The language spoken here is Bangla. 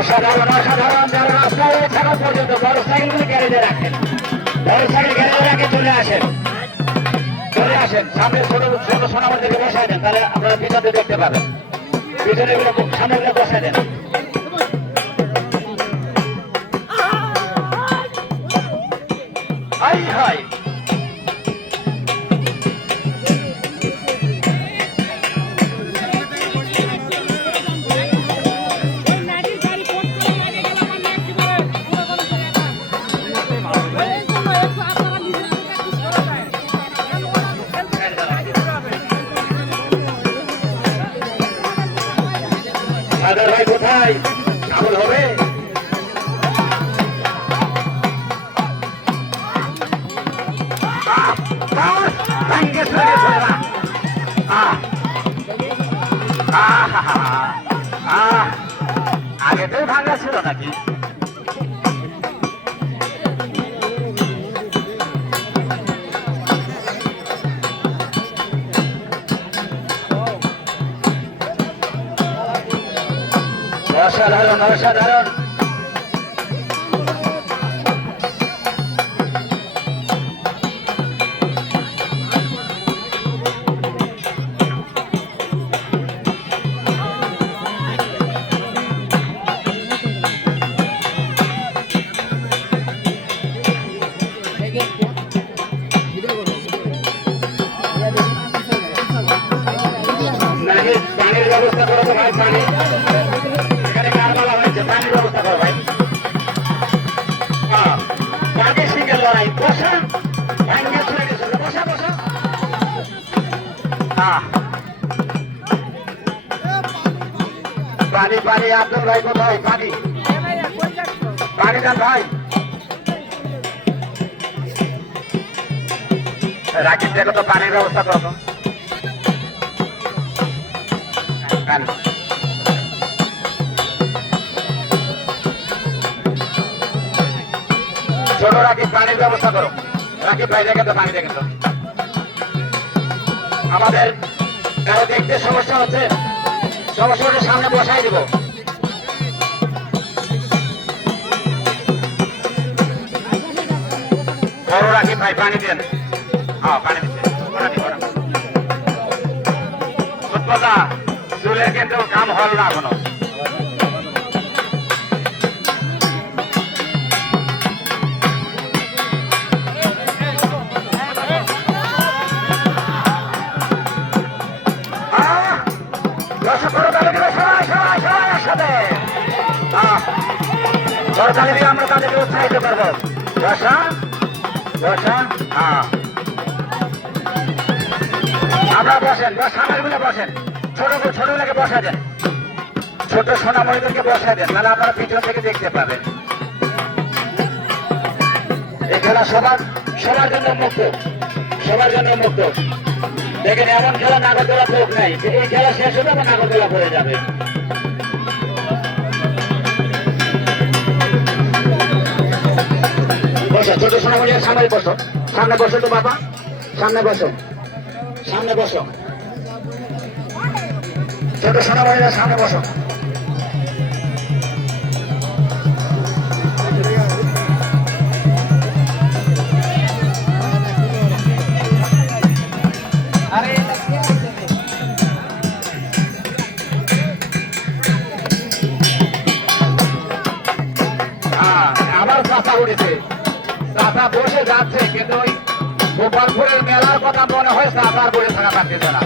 অসাধারণ অসাধারণ যারা রাস্তায় থাকা পর্যন্ত মোটরসাইকেলগুলো গ্যারেজে রাখেন, মোটরসাইকেল গ্যারেজে রাখে চলে আসেন, চলে আসেন সামনে ছোট ছোট সোনামাদেরকে বসায় দেন, তাহলে আপনারা পিছনে দেখতে পাবেন, পিছনে এগুলো সামনে বসায় দেন। হাই হাই সাগর ভাই কোথায় সাগর হবে? আগেতেও ভাঙা ছিল নাকি? অসাধারণ অসাধারণ পানির ব্যবস্থা করো তো ভাই, পানি এখানে কার বলা হয়েছে, পানির ব্যবস্থা করো ভাই। পানি শিখে লড়াই, বসা ভাঙ্গে ছুড়ে গেছে, বসা বসা। পানি পানি আব্দুল ভাই কোথায়? পানি পানি দেন ভাই। রাকিব দেখো তো পানির ব্যবস্থা করো তো। ছোট রাকিব পানির ব্যবস্থা করো। রাকিব ভাই দেখেন তো, পানি দেখেন তো। আমাদের কারো দেখতে সমস্যা হচ্ছে, সমস্যা হলে সামনে বসাই দিব। বড় রাকিব ভাই পানি দেন। হ্যাঁ পানি দিচ্ছে, চুলে কিন্তু কাম হল না এখনো। সরকারি দিয়ে আমরা তাদেরকে উৎসাহিত করবো। বসা বসা, হ্যাঁ আমরা বসেন, সামনের গুলো বসেন, ছোট ছোট গুলোকে বসা দেন, ছোট সোনামণিদেরকে বসা দেন, তাহলে আপনারা পিছন থেকে দেখতে পাবেন। এই খেলা সবার সবার জন্য মুক্ত, সবার জন্য মুক্ত। দেখেন এমন খেলা নাগরদোলা চোখ নাই, এই খেলা শেষ হলে আবার নাগরদোলা পড়ে যাবে। বসো ছোট সোনামণির সামনে বসো, সামনে বসো তো বাবা, সামনে বসো, সামনে বসো, ছোট সোনামণিরা সামনে বসো। আবার চাচা উঠেছে, চাচা বসে যাচ্ছে, কিন্তু ওই গোপালপুরের মেলার কথা মনে হয় চাচার বসে থাকা পারতেছে না।